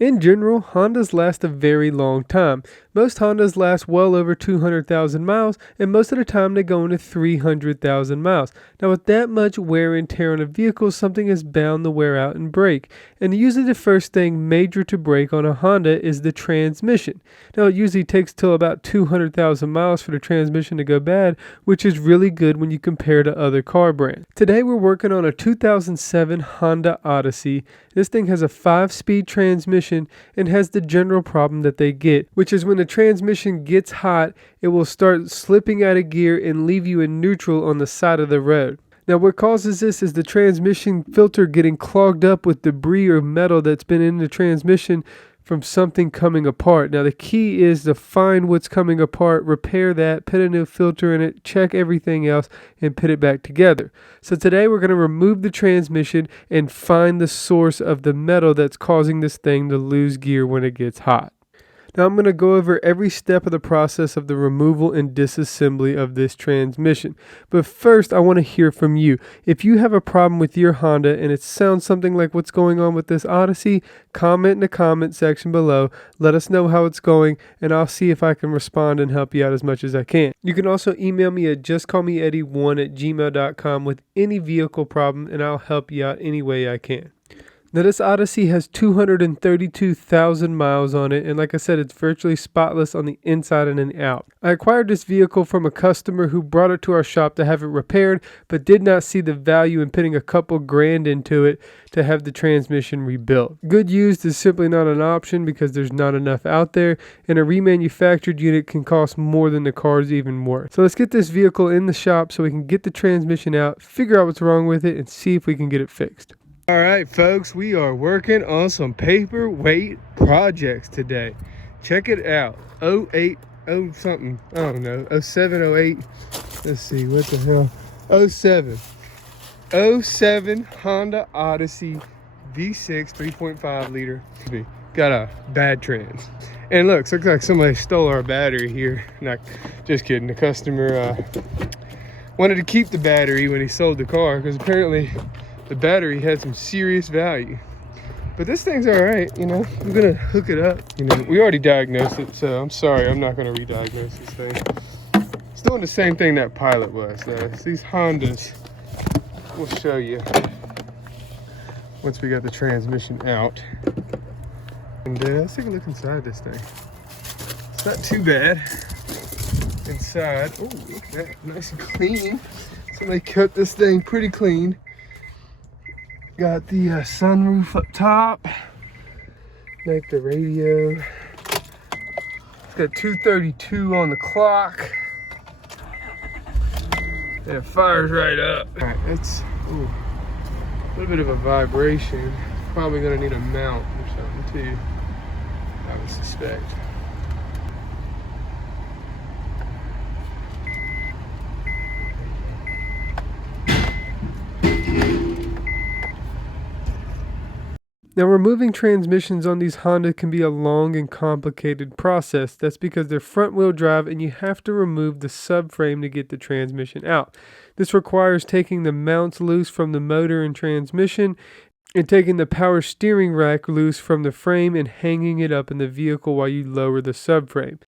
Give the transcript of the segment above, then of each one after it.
In general, Hondas last a very long time. Most Hondas last well over 200,000 miles, and most of the time they go into 300,000 miles. Now, with that much wear and tear on a vehicle, something is bound to wear out and break. And usually the first thing major to break on a Honda is the transmission. Now, it usually takes till about 200,000 miles for the transmission to go bad, which is really good when you compare to other car brands. Today, we're working on a 2007 Honda Odyssey. This thing has a 5-speed transmission and has the general problem that they get, which is when the transmission gets hot, it will start slipping out of gear and leave you in neutral on the side of the road. Now, what causes this is the transmission filter getting clogged up with debris or metal that's been in the transmission from something coming apart. Now, the key is to find what's coming apart, repair that, put a new filter in it, check everything else, and put it back together. So today we're going to remove the transmission and find the source of the metal that's causing this thing to lose gear when it gets hot. Now I'm going to go over every step of the process of the removal and disassembly of this transmission. But first, I want to hear from you. If you have a problem with your Honda and it sounds something like what's going on with this Odyssey, comment in the comment section below. Let us know how it's going, and I'll see if I can respond and help you out as much as I can. You can also email me at justcallmeeddie1@gmail.com with any vehicle problem, and I'll help you out any way I can. Now, this Odyssey has 232,000 miles on it, and like I said, it's virtually spotless on the inside and the out. I acquired this vehicle from a customer who brought it to our shop to have it repaired, but did not see the value in putting a couple grand into it to have the transmission rebuilt. Good used is simply not an option because there's not enough out there, and a remanufactured unit can cost more than the car's even worth. So let's get this vehicle in the shop so we can get the transmission out, figure out what's wrong with it, and see if we can get it fixed. All right, folks, we are working on some paperweight projects today. Check it out. 08, something, I don't know, 07, 08. Let's see, what the hell? 07. 07 Honda Odyssey V6 3.5 liter. Got a bad trans. And looks like somebody stole our battery here. Not, just kidding. The customer wanted to keep the battery when he sold the car because apparently the battery had some serious value. But this thing's all right, you know. I'm gonna hook it up. You know, we already diagnosed it, so I'm sorry, I'm not gonna re-diagnose this thing. It's doing the same thing that Pilot was, though. It's these Hondas, we'll show you once we got the transmission out. And let's take a look inside this thing. It's not too bad inside. Oh, look at that, nice and clean. Somebody kept this thing pretty clean. Got the sunroof up top, like the radio. It's got 232 on the clock. And it fires right up. All right, it's a little bit of a vibration. Probably gonna need a mount or something too, I would suspect. Now, removing transmissions on these Honda can be a long and complicated process. That's because they're front-wheel drive and you have to remove the subframe to get the transmission out. This requires taking the mounts loose from the motor and transmission and taking the power steering rack loose from the frame and hanging it up in the vehicle while you lower the subframe.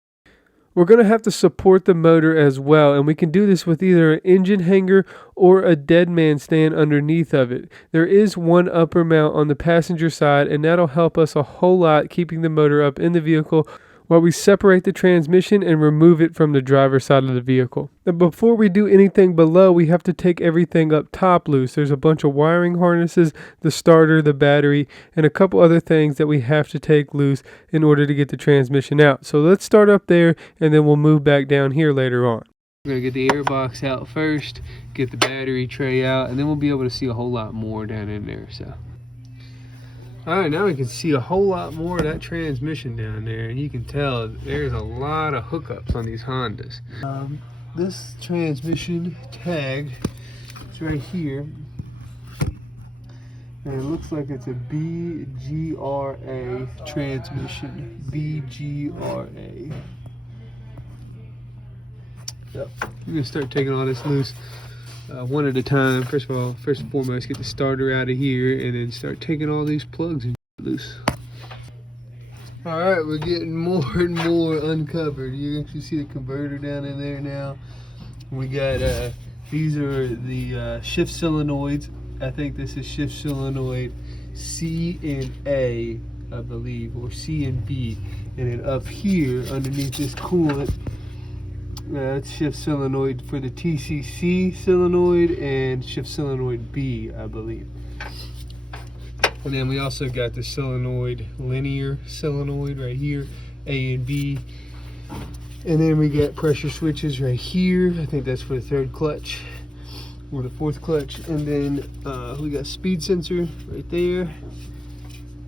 We're going to have to support the motor as well, and we can do this with either an engine hanger or a dead man stand underneath of it. There is one upper mount on the passenger side, and that'll help us a whole lot keeping the motor up in the vehicle while we separate the transmission and remove it from the driver's side of the vehicle. Now, before we do anything below, we have to take everything up top loose. There's a bunch of wiring harnesses, the starter, the battery, and a couple other things that we have to take loose in order to get the transmission out. So let's start up there, and then we'll move back down here later on. We're going to get the air box out first, get the battery tray out, and then we'll be able to see a whole lot more down in there. So, all right, now we can see a whole lot more of that transmission down there, and you can tell there's a lot of hookups on these Hondas. This transmission tag is right here, and it looks like it's a BGRA transmission. BGRA. Yep. I'm gonna start taking all this loose one at a time. First and foremost, get the starter out of here, and then start taking all these plugs and loose. All right, we're getting more and more uncovered. You actually see the converter down in there now. We got, these are the shift solenoids. I think this is shift solenoid C and A, I believe, or C and B. And then up here, underneath this coolant, that's shift solenoid for the TCC solenoid and shift solenoid B, I believe. And then we also got the solenoid, linear solenoid right here, A and B. And then we got pressure switches right here. I think that's for the third clutch or the fourth clutch. And then we got speed sensor right there.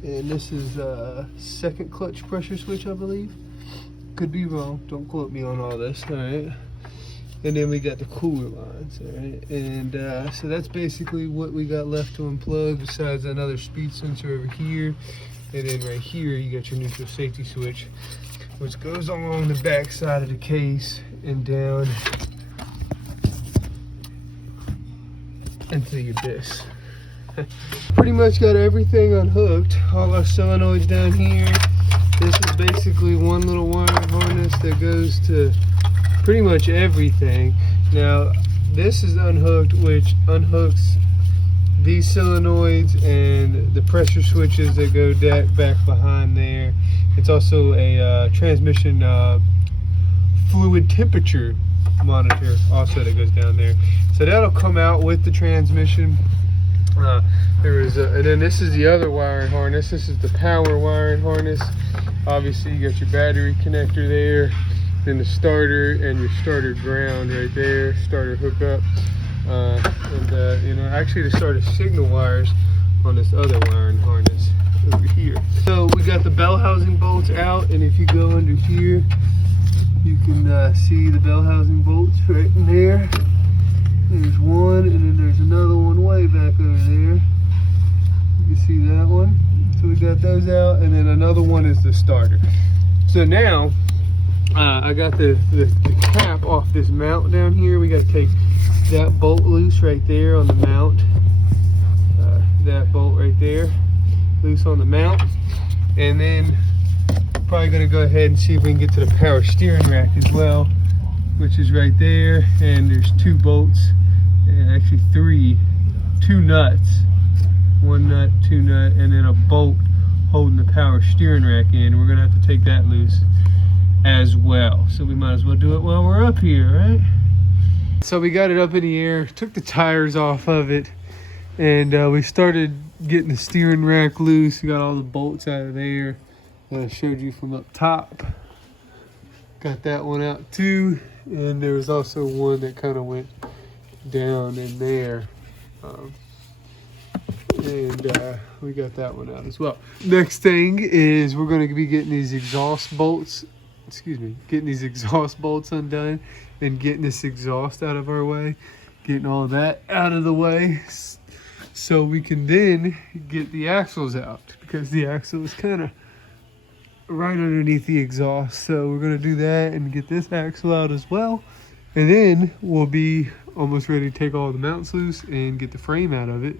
And this is second clutch pressure switch, I believe. Could be wrong, don't quote me on all this, all right? And then we got the cooler lines, all right? And so that's basically what we got left to unplug, besides another speed sensor over here. And then right here, you got your neutral safety switch, which goes along the back side of the case and down into your disc. Pretty much got everything unhooked, all our solenoids down here. This is basically one little wiring harness that goes to pretty much everything. Now, this is unhooked, which unhooks these solenoids and the pressure switches that go back behind there. It's also a transmission fluid temperature monitor also that goes down there. So that'll come out with the transmission. And then this is the other wiring harness. This is the power wiring harness. Obviously you got your battery connector there, then the starter and your starter ground right there, starter hookup. You know, actually the starter signal wires on this other wiring harness over here. So we got the bell housing bolts out, and if you go under here, you can see the bell housing bolts right in there. There's one, and then there's another one way back over there. You can see that one. So we got those out, and then another one is the starter. So now, I got the cap off this mount down here. We got to take that bolt loose right there on the mount. That bolt right there, loose on the mount. And then probably going to go ahead and see if we can get to the power steering rack as well, which is right there. And there's two bolts, and actually two nuts. One nut, two nut, and then a bolt holding the power steering rack in. We're going to have to take that loose as well. So we might as well do it while we're up here, right? So we got it up in the air, took the tires off of it, and we started getting the steering rack loose. We got all the bolts out of there that I showed you from up top. Got that one out too, and there was also one that kind of went down in there. We got that one out as well. Next thing is we're going to be getting these exhaust bolts, getting these exhaust bolts undone and getting this exhaust out of our way, getting all that out of the way so we can then get the axles out, because the axle is kind of right underneath the exhaust. So we're going to do that and get this axle out as well, and then we'll be almost ready to take all the mounts loose and get the frame out of it.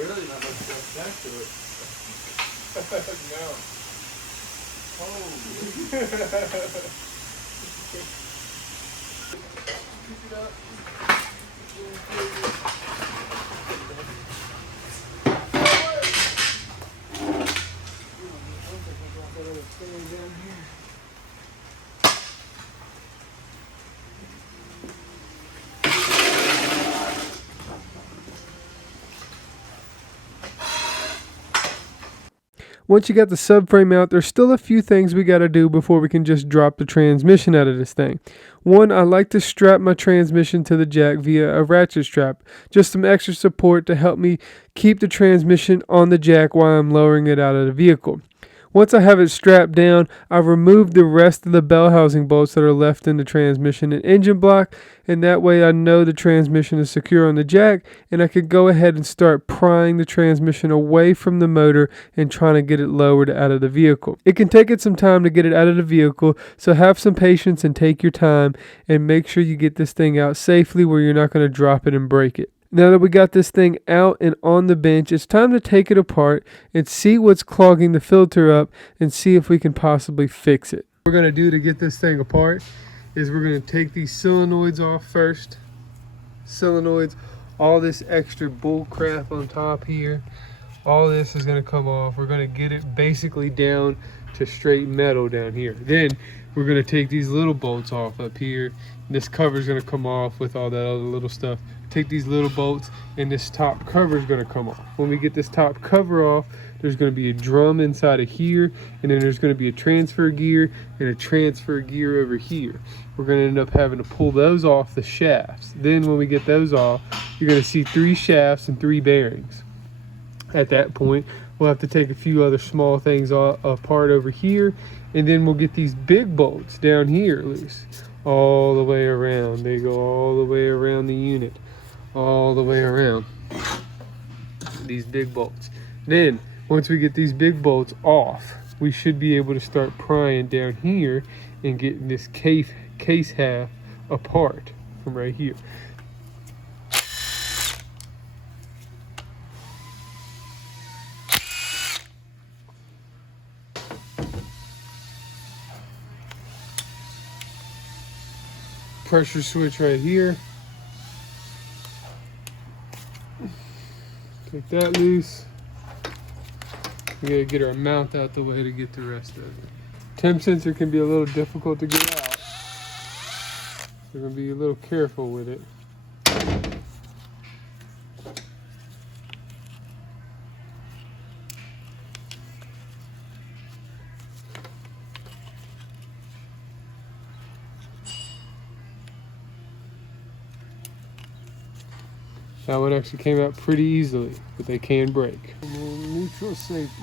Really not much stuff back to it. No. Oh. Once you got the subframe out, there's still a few things we got to do before we can just drop the transmission out of this thing. One, I like to strap my transmission to the jack via a ratchet strap, just some extra support to help me keep the transmission on the jack while I'm lowering it out of the vehicle. Once I have it strapped down, I've removed the rest of the bell housing bolts that are left in the transmission and engine block, and that way I know the transmission is secure on the jack, and I could go ahead and start prying the transmission away from the motor and trying to get it lowered out of the vehicle. It can take it some time to get it out of the vehicle, so have some patience and take your time, and make sure you get this thing out safely where you're not going to drop it and break it. Now that we got this thing out and on the bench, it's time to take it apart and see what's clogging the filter up and see if we can possibly fix it. What we're going to do to get this thing apart is we're going to take these solenoids off first. Solenoids, all this extra bull crap on top here, all this is going to come off. We're going to get it basically down to straight metal down here. Then we're going to take these little bolts off up here. This cover is going to come off with all that other little stuff. Take these little bolts and this top cover is going to come off. When we get this top cover off, there's going to be a drum inside of here, and then there's going to be a transfer gear and a transfer gear over here. We're going to end up having to pull those off the shafts. Then when we get those off, you're going to see 3 shafts and 3 bearings. At that point, we'll have to take a few other small things apart over here, and then we'll get these big bolts down here loose. All the way around. They go all the way around the unit. All the way around. These big bolts. Then, once we get these big bolts off, we should be able to start prying down here and getting this case half apart from right here. Pressure switch right here. Take that loose. We gotta get our mount out the way to get the rest of it. Temp sensor can be a little difficult to get out. We're gonna be a little careful with it. That one actually came out pretty easily, but they can break. Neutral safety.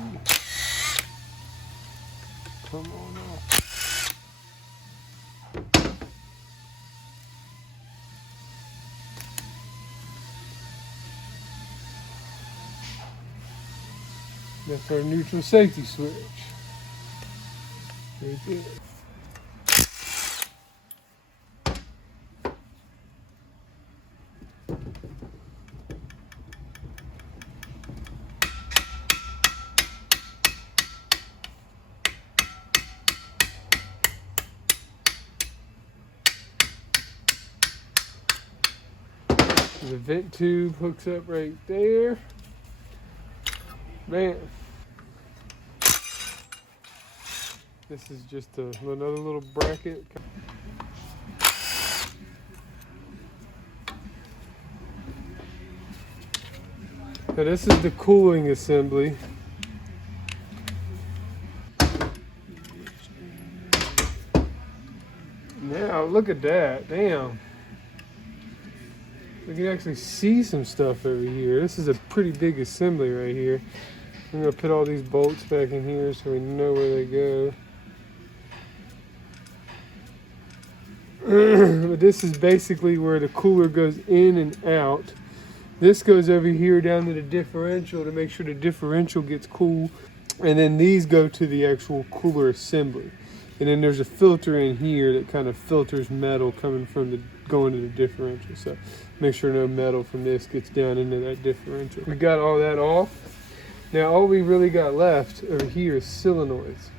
Come on off. That's our neutral safety switch. Right there. The vent tube hooks up right there. Man, this is just another little bracket. Now this is the cooling assembly. Now look at that, damn. We can actually see some stuff over here. This is a pretty big assembly right here. I'm gonna put all these bolts back in here so we know where they go. But this is basically where the cooler goes in and out. This goes over here down to the differential to make sure the differential gets cool. And then these go to the actual cooler assembly. And then there's a filter in here that kind of filters metal coming from the going to the differential. So make sure no metal from this gets down into that differential. We got all that off. Now all we really got left over here is solenoids.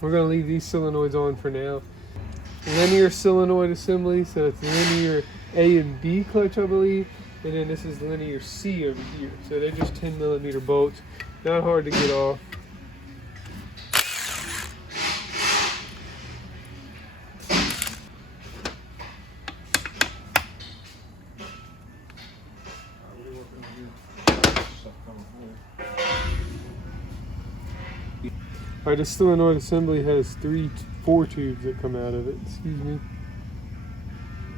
We're gonna leave these solenoids on for now. Linear solenoid assembly, so it's linear A and B clutch, I believe. And then this is linear C over here. So they're just 10mm bolts. Not hard to get off. Alright, this solenoid assembly has four tubes that come out of it. Excuse me.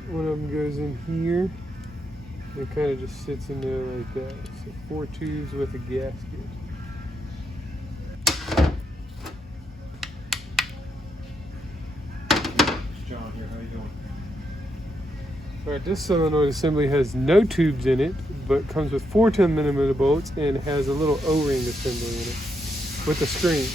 One of them goes in here. It kind of just sits in there like that. So 4 tubes with a gasket. John here, how you doing? Alright, this solenoid assembly has no tubes in it, but comes with 4 10mm bolts and has a little O-ring assembly in it with a screen.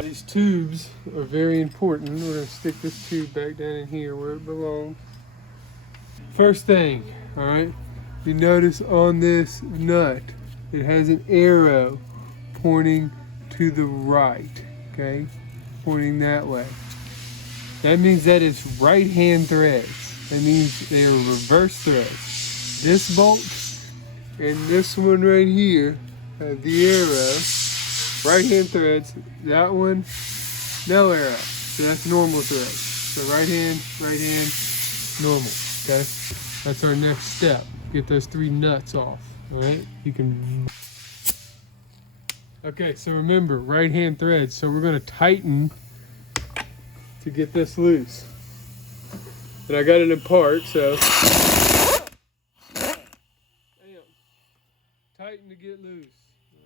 These tubes are very important. We're going to stick this tube back down in here where it belongs. First thing, alright, you notice on this nut, it has an arrow pointing to the right, okay? Pointing that way. That means that it's right-hand threads. That means they are reverse threads. This bolt and this one right here have the arrow. Right-hand threads, that one, no arrow. So that's normal threads. So right hand, normal, okay? That's our next step. Get those 3 nuts off, all right? You can... Okay, so remember, right-hand threads. So we're gonna tighten to get this loose. And I got it in part, so... Bam. Tighten to get loose,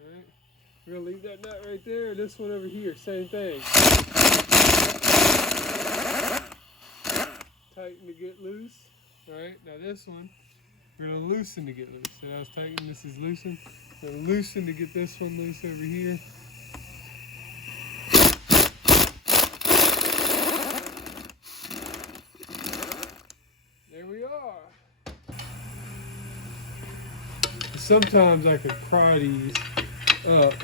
all right? We're gonna leave that nut right there. This one over here, same thing. Tighten to get loose. Alright, now this one, we're gonna loosen to get loose. So that was tighten, this is loosen. We're gonna loosen to get this one loose over here. There we are. Sometimes I can pry these up.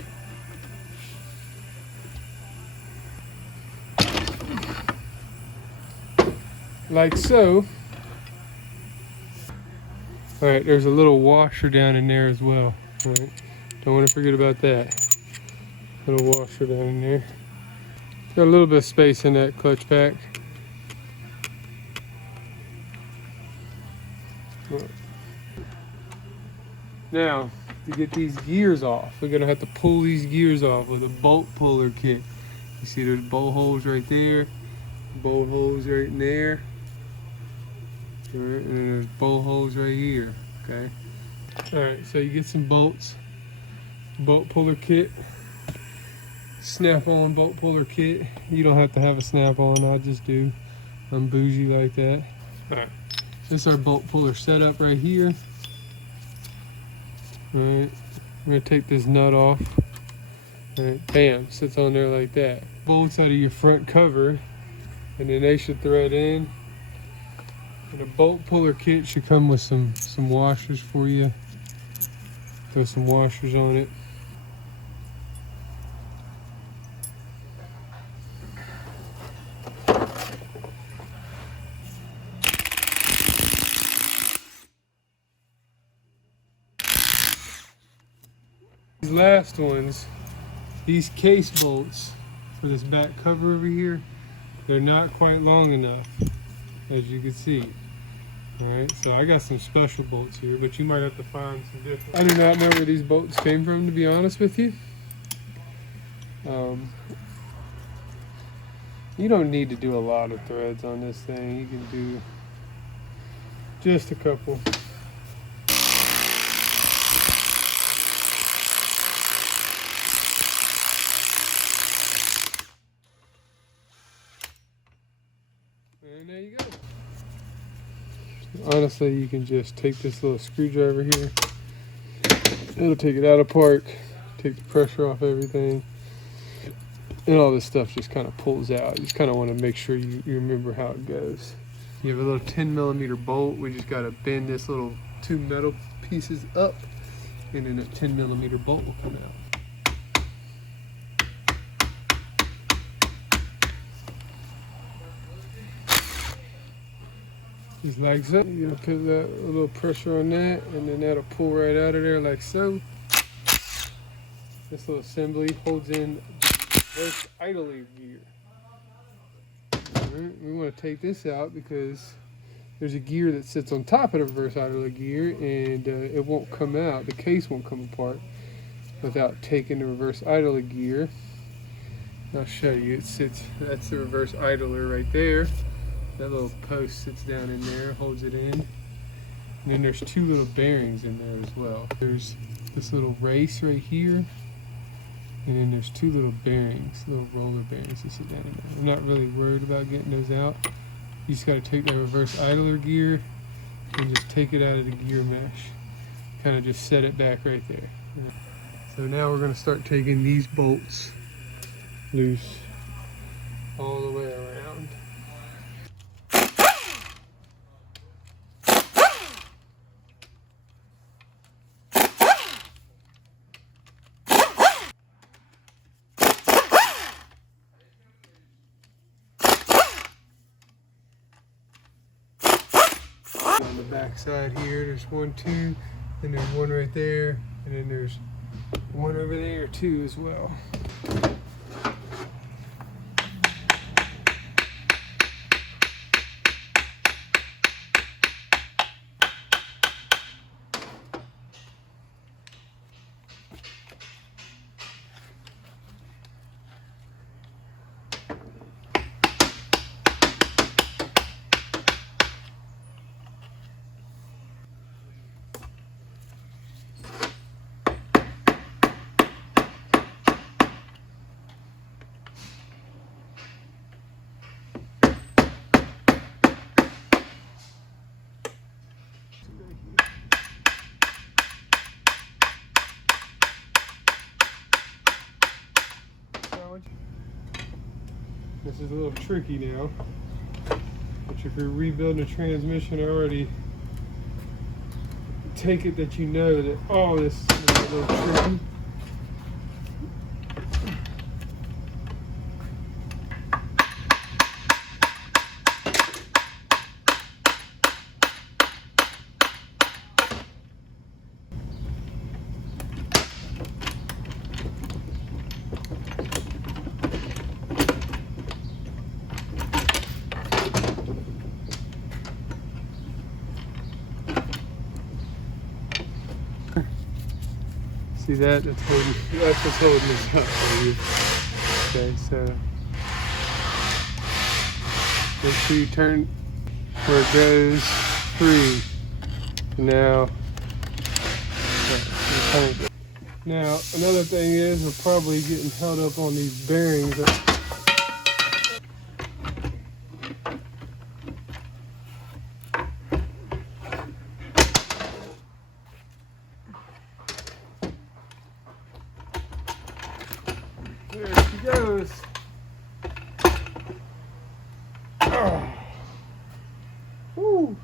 Like so. Alright, there's a little washer down in there as well. Alright, don't want to forget about that. Little washer down in there. Got a little bit of space in that clutch pack. Now, to get these gears off, we're going to have to pull these gears off with a bolt puller kit. You see there's bolt holes right there, bolt holes right in there, and then there's bolt holes right here, okay? Alright, so you get some bolts, bolt puller kit, snap-on bolt puller kit. You don't have to have a snap-on, I just do. I'm bougie like that. Alright, this is our bolt puller setup right here. Alright, I'm going to take this nut off. Alright, bam, sits on there like that. Bolts out of your front cover, and then they should thread in. And a bolt puller kit should come with some washers for you. Throw some washers on it. These last ones, these case bolts for this back cover over here, they're not quite long enough, as you can see. Alright, so I got some special bolts here, but you might have to find some different. I do not know where these bolts came from, to be honest with you. You don't need to do a lot of threads on this thing. You can do just a couple. And there you go. Honestly, you can just take this little screwdriver here. It'll take it out of park, take the pressure off everything. And all this stuff just kind of pulls out. You just kind of want to make sure you remember how it goes. You have a little 10mm bolt. We just got to bend this little two metal pieces up, and then a 10mm bolt will come out. Just like so. You're gonna put that a little pressure on that, and then that'll pull right out of there like so. This little assembly holds in reverse idler gear. Alright, we want to take this out because there's a gear that sits on top of the reverse idler gear, and it won't come out. The case won't come apart without taking the reverse idler gear. I'll show you. It sits. That's the reverse idler right there. That little post sits down in there, holds it in. And then there's two little bearings in there as well. There's this little race right here. And then there's two little bearings, little roller bearings that sit down in there. I'm not really worried about getting those out. You just gotta take that reverse idler gear and just take it out of the gear mesh. Kind of just set it back right there. So now we're gonna start taking these bolts loose all the way around. On the back side here, there's one, two, then there's one right there, and then there's one over there too as well. This is a little tricky now, but if you're rebuilding a transmission already, take it that you know that, oh, this is a little tricky. See that? That's what's holding this up for you. Okay, so make sure you turn where it goes through. Now another thing is we're probably getting held up on these bearings. There she goes. Oh. Woo.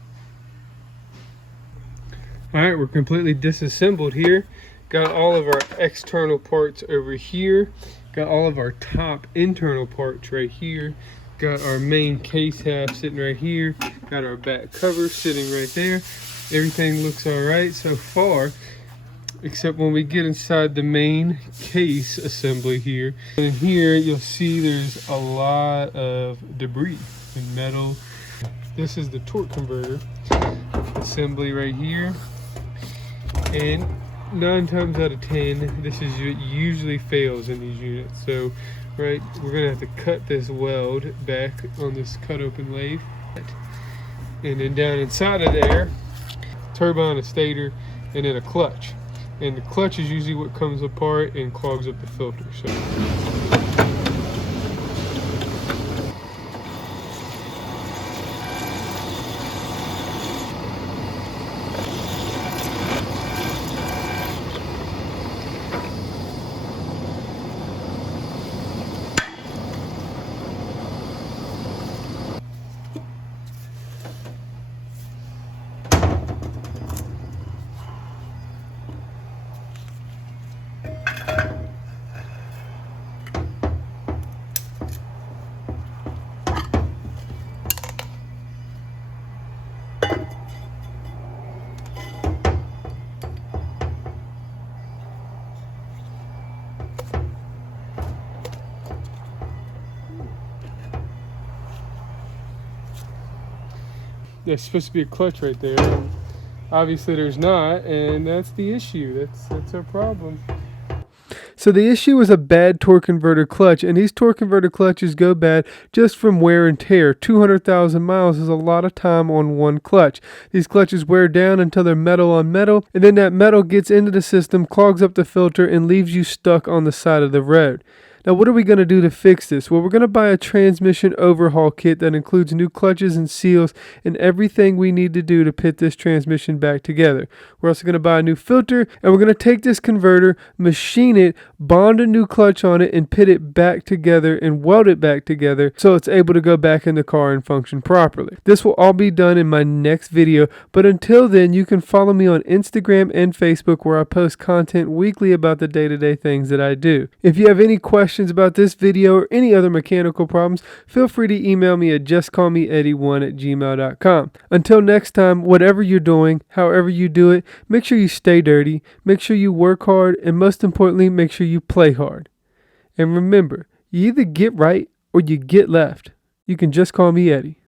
All right, we're completely disassembled here. Got all of our external parts over here. Got all of our top internal parts right here. Got our main case half sitting right here. Got our back cover sitting right there. Everything looks all right so far. except when we get inside the main case assembly here. And in here you'll see there's a lot of debris and metal. This is the torque converter assembly right here, and 9 times out of 10 this is usually fails in these units. So right, we're gonna have to cut this weld back on this cut open lathe, and then down inside of there, turbine, a stator, and then a clutch. And the clutch is usually what comes apart and clogs up the filter. So there's supposed to be a clutch right there. Obviously there's not, and that's the issue. That's our problem. So the issue is a bad torque converter clutch, and these torque converter clutches go bad just from wear and tear. 200,000 miles is a lot of time on one clutch. These clutches wear down until they're metal on metal, and then that metal gets into the system, clogs up the filter, and leaves you stuck on the side of the road. Now, what are we going to do to fix this? Well, we're going to buy a transmission overhaul kit that includes new clutches and seals and everything we need to do to put this transmission back together. We're also going to buy a new filter, and we're going to take this converter, machine it, bond a new clutch on it, and put it back together and weld it back together so it's able to go back in the car and function properly. This will all be done in my next video, but until then, you can follow me on Instagram and Facebook, where I post content weekly about the day-to-day things that I do. If you have any questions about this video or any other mechanical problems, feel free to email me at justcallmeeddie1@gmail.com. Until next time, whatever you're doing, however you do it, make sure you stay dirty, make sure you work hard, and most importantly, make sure you play hard. And remember, you either get right or you get left. You can just call me Eddie.